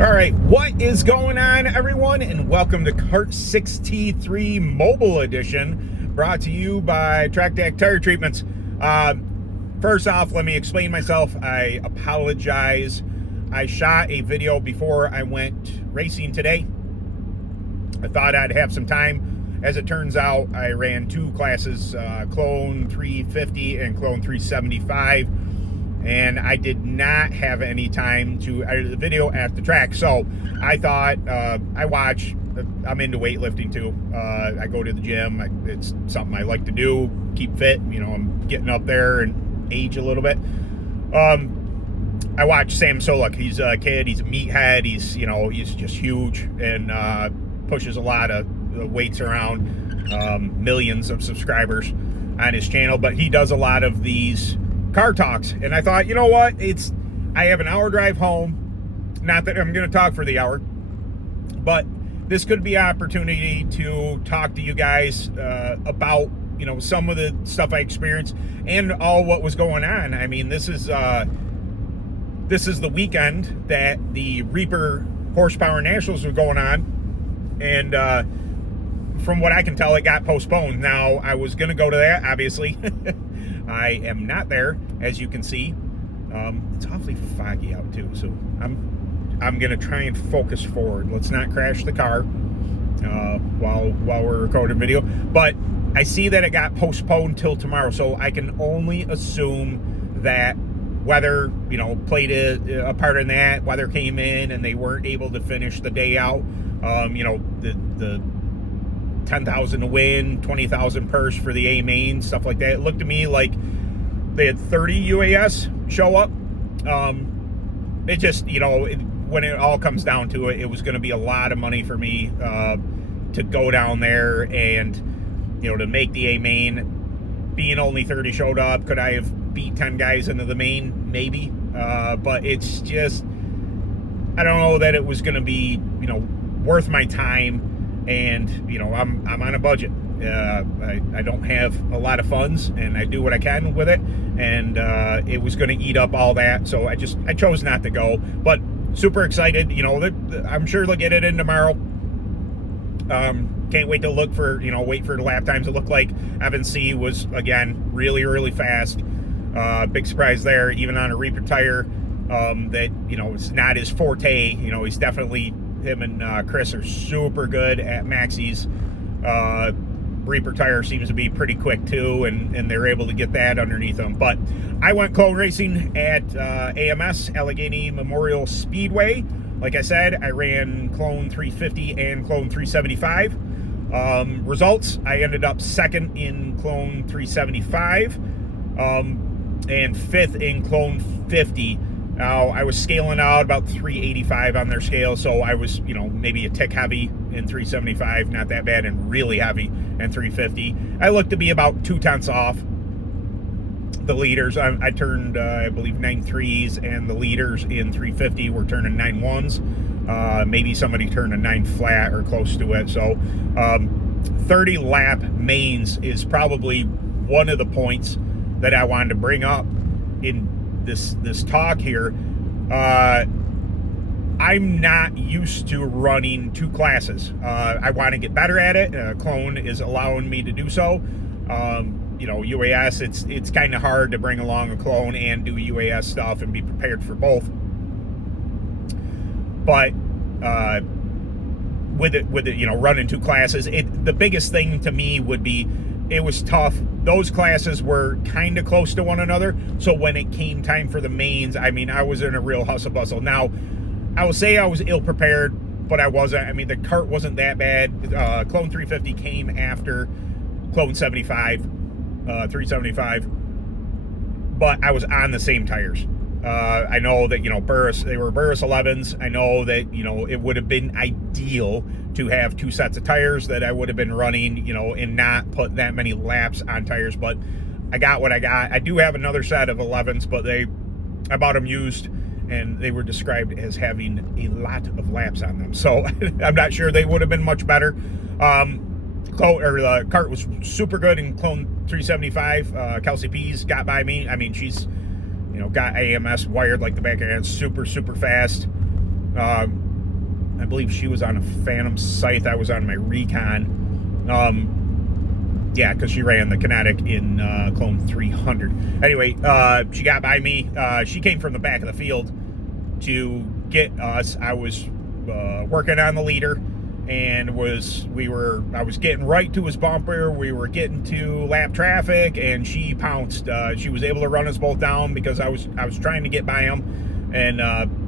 All right, what is going on, everyone, and welcome to Kart 6T3 Mobile Edition, brought to you by Track Deck Tire Treatments. First off, let me explain myself. I apologize. I shot a video before I went racing today. I thought I'd have some time. As it turns out, I ran two classes, Clone 350 and Clone 375. And I did not have any time to edit the video at the track. So I thought, I'm into weightlifting too. I go to the gym. It's something I like to do, keep fit. You know, I'm getting up there and age a little bit. I watch Sam Solek. He's a kid. He's a meathead. He's just huge and pushes a lot of weights around. Millions of subscribers on his channel. But he does a lot of these car talks, and I thought, you know what, I have an hour drive home. Not that I'm going to talk for the hour, but this could be an opportunity to talk to you guys about, you know, some of the stuff I experienced and all what was going on. I mean, this is the weekend that the Reaper Horsepower Nationals were going on, and from what I can tell, it got postponed. Now, I was going to go to that, obviously. I am not there, as you can see. It's awfully foggy out too, so I'm gonna try and focus forward. Let's not crash the car while we're recording video. But I see that it got postponed till tomorrow, so I can only assume that weather, you know, played a part in that. Weather came in and they weren't able to finish the day out. You know, the 10,000 to win, 20,000 purse for the A main, stuff like that. It looked to me like they had 30 UAS show up. It just, you know, when it all comes down to it, it was going to be a lot of money for me to go down there and, you know, to make the A main. Being only 30 showed up, could I have beat 10 guys into the main? Maybe. But it's just, I don't know that it was going to be, you know, worth my time. And, you know, I'm on a budget. I don't have a lot of funds, and I do what I can with it. And it was going to eat up all that, so I chose not to go. But super excited. You know, I'm sure they'll get it in tomorrow. Can't wait to wait for the lap times. It looked like Evan C was, again, really, really fast. Big surprise there, even on a Reaper tire. That, you know, it's not his forte. You know, he's definitely, him and Chris are super good at maxis. Reaper tire seems to be pretty quick too, and they're able to get that underneath them. But I went clone racing at AMS, Allegheny Memorial Speedway. Like I said, I ran Clone 350 and Clone 375. Results, I ended up second in Clone 375 and fifth in Clone 50. Now, I was scaling out about 385 on their scale, so I was, you know, maybe a tick heavy in 375, not that bad, and really heavy in 350. I looked to be about 2/10 off the leaders. I turned, I believe, 9 threes, and the leaders in 350 were turning 9 ones. Maybe somebody turned a 9 flat or close to it. So 30 lap mains is probably one of the points that I wanted to bring up in this talk here. I'm not used to running two classes. I want to get better at it. Clone is allowing me to do so. You know, UAS, it's kind of hard to bring along a clone and do UAS stuff and be prepared for both. But with it, you know, running two classes, the biggest thing to me would be, it was tough. Those classes were kind of close to one another. So when it came time for the mains, I mean, I was in a real hustle bustle. Now, I will say I was ill prepared, but I wasn't. I mean, the cart wasn't that bad. Clone 350 came after Clone 375, but I was on the same tires. I know that, you know, they were Burris 11s. I know that, you know, it would have been ideal to have two sets of tires that I would have been running, you know, and not put that many laps on tires, but I got what I got. I do have another set of 11s, but I bought them used, and they were described as having a lot of laps on them. So I'm not sure they would have been much better. The cart was super good in Clone 375. Kelsey Pease got by me. I mean, she's, you know, got AMS wired like the back of her hand, super, super fast. I believe she was on a Phantom Scythe. I was on my Recon. Yeah, because she ran the Kinetic in Clone 300. Anyway, she got by me. She came from the back of the field to get us. I was working on the leader, and I was getting right to his bumper. We were getting to lap traffic, and she pounced. She was able to run us both down because I was trying to get by him, and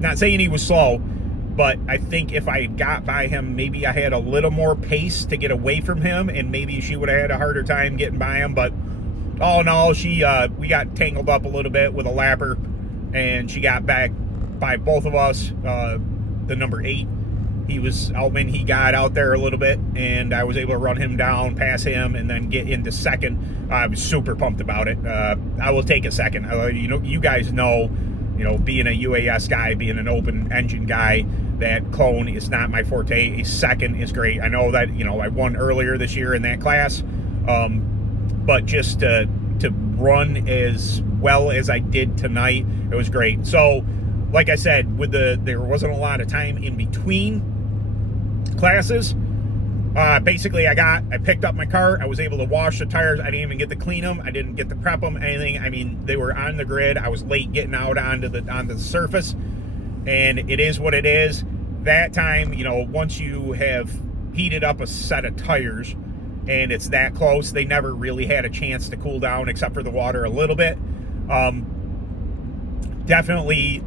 not saying he was slow, but I think if I had got by him, maybe I had a little more pace to get away from him, and maybe she would have had a harder time getting by him. But all in all, we got tangled up a little bit with a lapper, and she got back by both of us. The number 8, Altman, he got out there a little bit, and I was able to run him down, pass him, and then get into second. I was super pumped about it. I will take a second. You guys know, being a UAS guy, being an open engine guy, that clone is not my forte. A second is great. I know that, I won earlier this year in that class, but just to run as well as I did tonight, it was great. So, like I said, there wasn't a lot of time in between classes. Basically, I picked up my car. I was able to wash the tires. I didn't even get to clean them. I didn't get to prep them, anything. I mean, they were on the grid. I was late getting out onto the surface, and it is what it is. That time, once you have heated up a set of tires and it's that close, they never really had a chance to cool down except for the water a little bit. Definitely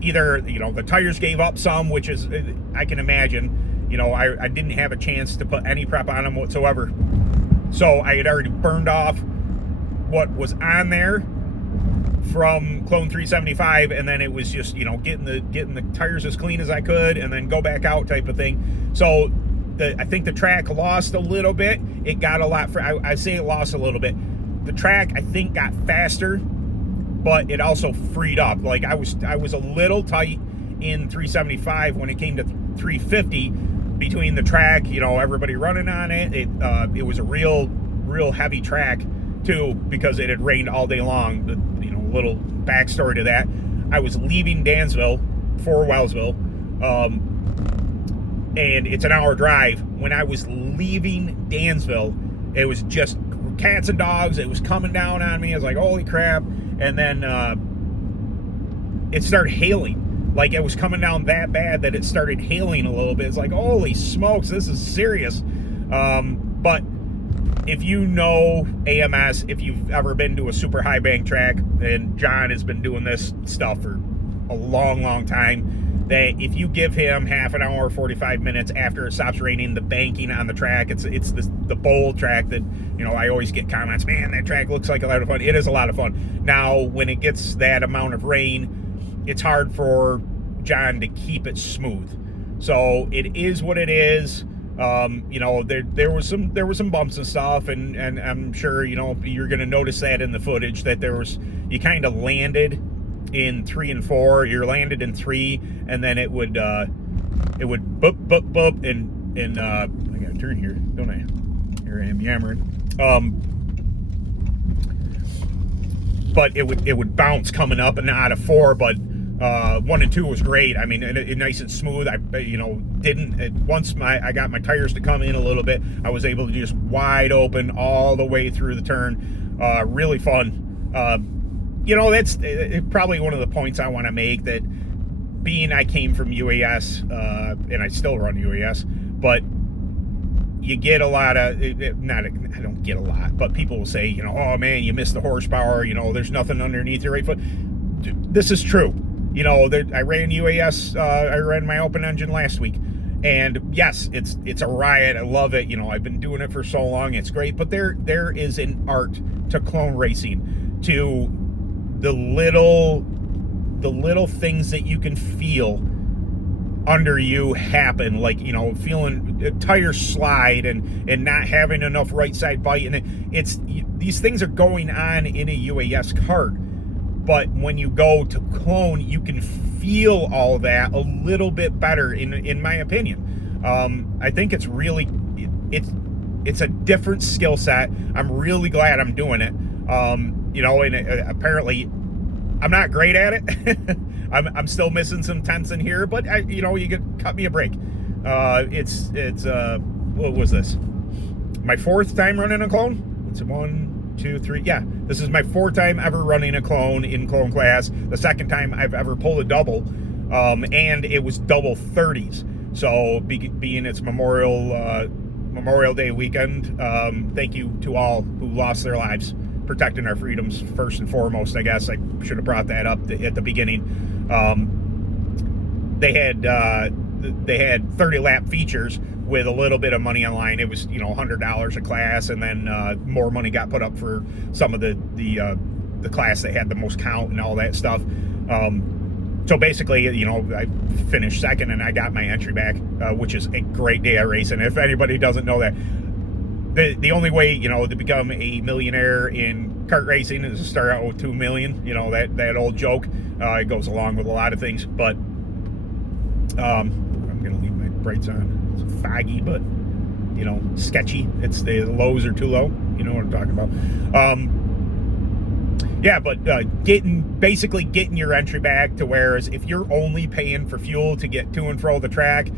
either, the tires gave up some, which is, I can imagine. I didn't have a chance to put any prep on them whatsoever. So I had already burned off what was on there from Clone 375, and then it was just, getting the tires as clean as I could and then go back out type of thing. So I think the track lost a little bit. It got a lot, I say it lost a little bit. The track, I think, got faster, but it also freed up. Like I was a little tight in 375 when it came to 350 between the track, everybody running on it. It was a real heavy track too, because it had rained all day long. Little backstory to that: I was leaving Dansville for Wellsville, and it's an hour drive. When I was leaving Dansville, it was just cats and dogs. It was coming down on me. I was like, holy crap. And then it started hailing. Like, it was coming down that bad that it started hailing a little bit. It's like, holy smokes, this is serious. But if you know AMS, if you've ever been to a super high bank track, and John has been doing this stuff for a long time, that if you give him half an hour, 45 minutes after it stops raining, the banking on the track, it's the bowl track that, I always get comments, man, that track looks like a lot of fun. It is a lot of fun. Now, when it gets that amount of rain, it's hard for John to keep it smooth. So it is what it is. There was some bumps and stuff, and I'm sure, you're going to notice that in the footage, that you kind of landed in 3 and 4. You landed in 3, and then it would boop, boop, boop, and I got to turn here, don't I? Here I am yammering. But it would bounce coming up and out of 4, but 1 and 2 was great. I mean, nice and smooth. Once I got my tires to come in a little bit, I was able to just wide open all the way through the turn. Really fun. That's probably one of the points I want to make, that being I came from UAS, and I still run UAS, but you get a lot of, I don't get a lot, but people will say, oh man, you missed the horsepower, there's nothing underneath your right foot. This is true. I ran UAS, I ran my open engine last week, and yes, it's a riot. I love it. I've been doing it for so long. It's great, but there is an art to clone racing, to the little things that you can feel under you happen, like, feeling tires slide and not having enough right side bite, and these things are going on in a UAS kart. But when you go to clone, you can feel all that a little bit better, in my opinion. I think it's a different skill set. I'm really glad I'm doing it. And apparently I'm not great at it. I'm still missing some tenths in here, but you could cut me a break. It's what was this? My 4th time running a clone. It's 1, 2, 3. Yeah, this is my 4th time ever running a clone in clone class. The 2nd time I've ever pulled a double, and it was double 30s. So being it's Memorial Day weekend, thank you to all who lost their lives protecting our freedoms first and foremost. I guess I should have brought that up at the beginning. They had 30 lap features with a little bit of money online. It was, $100 a class, and then more money got put up for some of the class that had the most count and all that stuff. So basically, I finished second and I got my entry back, which is a great day of racing. If anybody doesn't know that, the only way, to become a millionaire in kart racing is to start out with 2 million. That old joke. It goes along with a lot of things, but I'm gonna leave my brights on. It's foggy, but sketchy. It's the lows are too low. You know what I'm talking about. Yeah, but basically getting your entry back to whereas if you're only paying for fuel to get to and fro the track,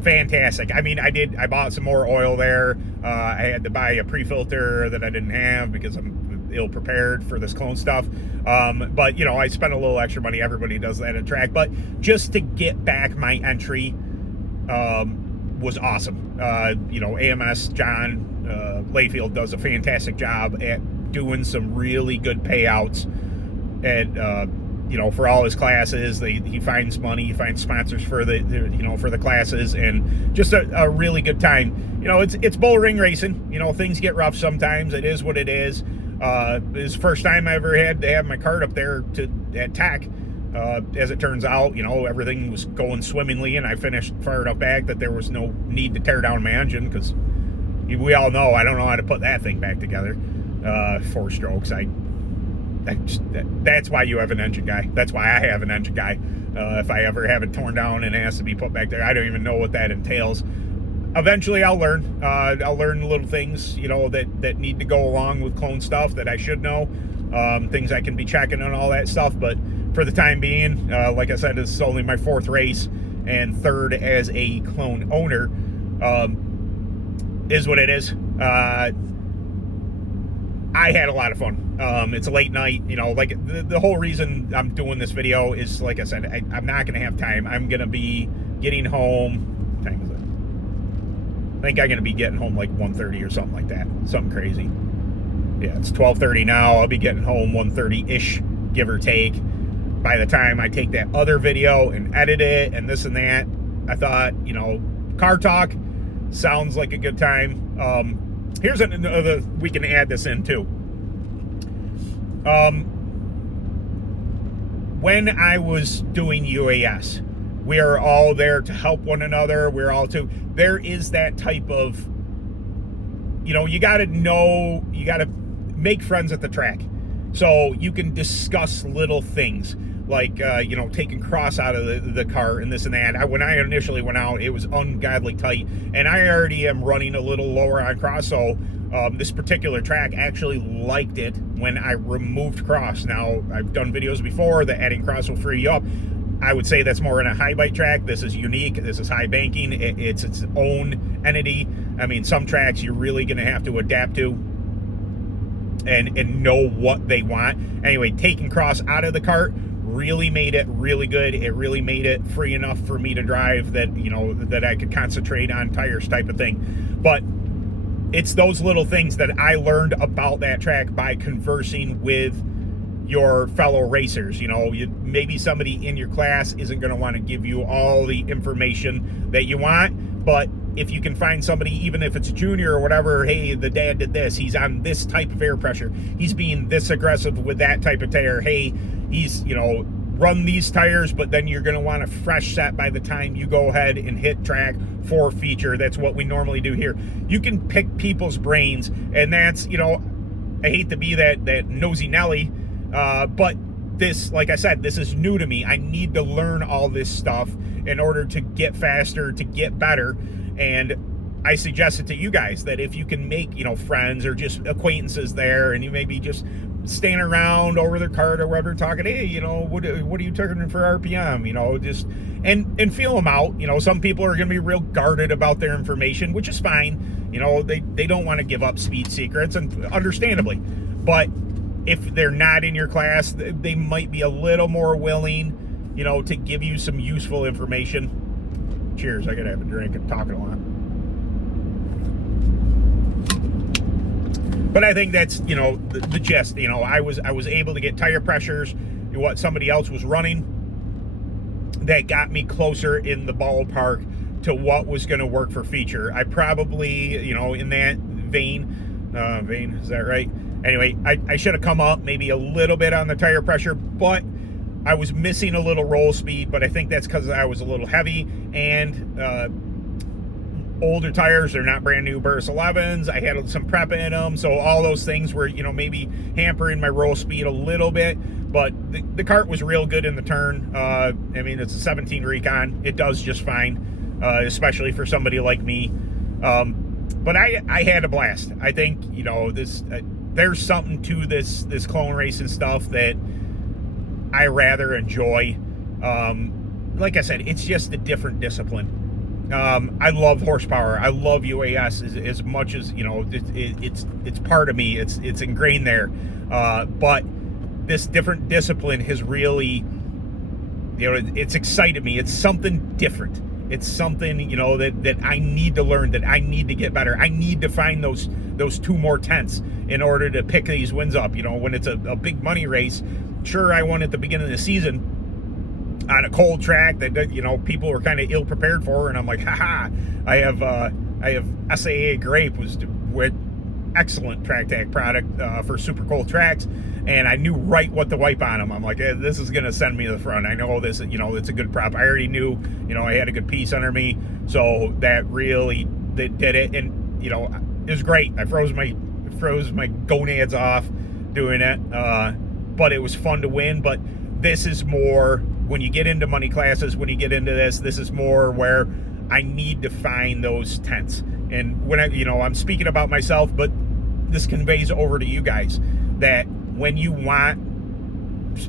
fantastic. I mean, I bought some more oil there. I had to buy a pre-filter that I didn't have because I'm ill prepared for this clone stuff. But I spent a little extra money. Everybody does that at track, but just to get back my entry was awesome. AMS John Layfield does a fantastic job at doing some really good payouts at for all his classes. He finds money, he finds sponsors for the classes, and just a really good time. It's bull ring racing. Things get rough sometimes. It is what it is. It's the first time I ever had to have my cart up there at TAC. As it turns out, everything was going swimmingly, and I finished far enough back that there was no need to tear down my engine, because we all know I don't know how to put that thing back together. 4 strokes. That's why you have an engine guy. That's why I have an engine guy. If I ever have it torn down and it has to be put back there, I don't even know what that entails. Eventually I'll learn. I'll learn little things, that need to go along with clone stuff that I should know. Things I can be checking and all that stuff. But for the time being, like I said, this is only my 4th race and 3rd as a clone owner. Is what it is. I had a lot of fun. It's a late night, like the whole reason I'm doing this video is, like I said, I'm not going to have time. I'm going to be getting home. What time is it? I think I'm going to be getting home like 1:30 or something like that. Something crazy. Yeah, it's 12:30 now. I'll be getting home 1:30-ish, give or take. By the time I take that other video and edit it and this and that, I thought, car talk sounds like a good time. Here's another, we can add this in too. When I was doing UAS, we are all there to help one another. There is that type of, you got to make friends at the track. So you can discuss little things like, taking cross out of the car and this and that. When I initially went out, it was ungodly tight, and I already am running a little lower on cross. So this particular track actually liked it when I removed cross. Now, I've done videos before that adding cross will free you up. I would say that's more in a high bite track. This is unique. This is high banking. It's its own entity. I mean, some tracks you're really going to have to adapt to and know what they want. Anyway, taking cross out of the cart really made it really good. It really made it free enough for me to drive that, that I could concentrate on tires type of thing. But it's those little things that I learned about that track by conversing with your fellow racers. Maybe somebody in your class isn't going to want to give you all the information that you want, but if you can find somebody, even if it's a junior or whatever, hey, the dad did this, he's on this type of air pressure, he's being this aggressive with that type of tire, hey, he's, run these tires, but then you're going to want a fresh set by the time you go ahead and hit track for feature. That's what we normally do here. You can pick people's brains, and that's, I hate to be that nosy Nelly, but this, like I said, this is new to me. I need to learn all this stuff in order to get faster, to get better. And I suggested to you guys that if you can make, friends or just acquaintances there, and you maybe just standing around over their cart or whatever, talking, hey, you know, what are you targeting for RPM? You know, just and feel them out. You know, some people are going to be real guarded about their information, which is fine. You know, they don't want to give up speed secrets, and understandably. But if they're not in your class, they might be a little more willing, you know, to give you some useful information. Cheers, I gotta have a drink and talking a lot. But I think that's, you know, the gist. You know, I was able to get tire pressures, what somebody else was running, that got me closer in the ballpark to what was going to work for feature. I probably, you know, in that vein, is that right? Anyway, I should have come up maybe a little bit on the tire pressure, but I was missing a little roll speed, but I think that's because I was a little heavy, and older tires, they're not brand new Burris 11s. I had some prep in them, so all those things were, you know, maybe hampering my roll speed a little bit. But the cart was real good in the turn. I mean, it's a 17 Recon. It does just fine, especially for somebody like me. But I had a blast. I think, you know, this there's something to this clone racing stuff that I rather enjoy. Like I said, it's just a different discipline. I love horsepower. I love UAS as much as, you know, it's part of me. It's ingrained there. But this different discipline has really, you know, it's excited me. It's something different. It's something, you know, that I need to learn, that I need to get better. I need to find those 2 more tenths in order to pick these wins up. You know, when it's a big money race, sure, I won at the beginning of the season on a cold track that, you know, people were kind of ill prepared for, and I'm like, haha, I have SAA Grape with excellent track tag product for super cold tracks, and I knew right what to wipe on them. I'm like, this is gonna send me to the front. I know this, you know, it's a good prop. I already knew, you know, I had a good piece under me, so that really did it. And, you know, it was great. I froze my gonads off doing it, but it was fun to win. But this is more, when you get into money classes, when you get into this is more where I need to find those tenths. And when I, you know, I'm speaking about myself, but this conveys over to you guys that when you want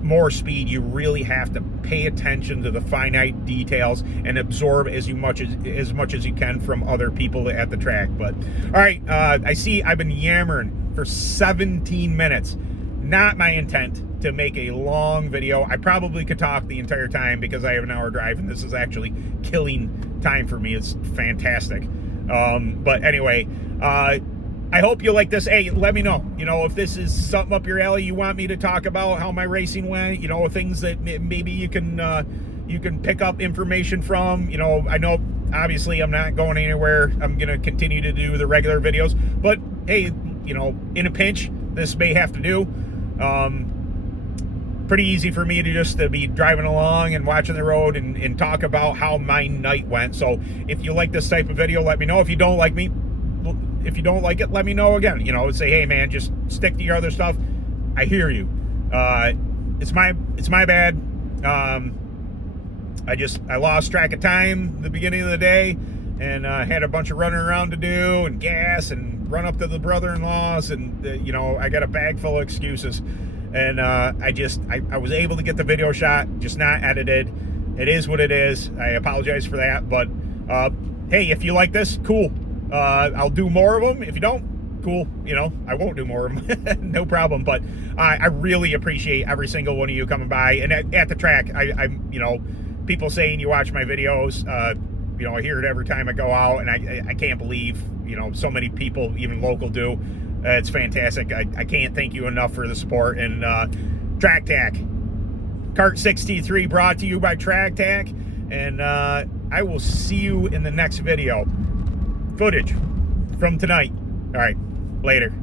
more speed, you really have to pay attention to the finite details and absorb as much as you can from other people at the track. But all right, I see I've been yammering for 17 minutes. Not my intent to make a long video. I probably could talk the entire time because I have an hour drive, and this is actually killing time for me. It's fantastic. But anyway, I hope you like this. Hey, let me know, you know, if this is something up your alley you want me to talk about, how my racing went, you know, things that maybe you can pick up information from. You know, I know obviously I'm not going anywhere. I'm going to continue to do the regular videos, but hey, you know, in a pinch, this may have to do. Pretty easy for me to be driving along and watching the road and talk about how my night went. So if you like this type of video, let me know. If you don't like it, let me know again. You know, say, hey man, just stick to your other stuff. I hear you. It's my bad. I lost track of time at the beginning of the day, and had a bunch of running around to do, and gas, and run up to the brother-in-law's, and you know, I got a bag full of excuses. And I was able to get the video shot, just not edited. It is what it is. I apologize for that. But hey, if you like this, cool. I'll do more of them. If you don't, cool. You know, I won't do more of them. No problem. But I really appreciate every single one of you coming by. And at the track, I'm, you know, people saying you watch my videos. You know, I hear it every time I go out, and I can't believe, you know, so many people, even local, do. It's fantastic. I can't thank you enough for the support. And Track Tack, Kart 63, brought to you by Track Tack. And I will see you in the next video. Footage from tonight. All right, later.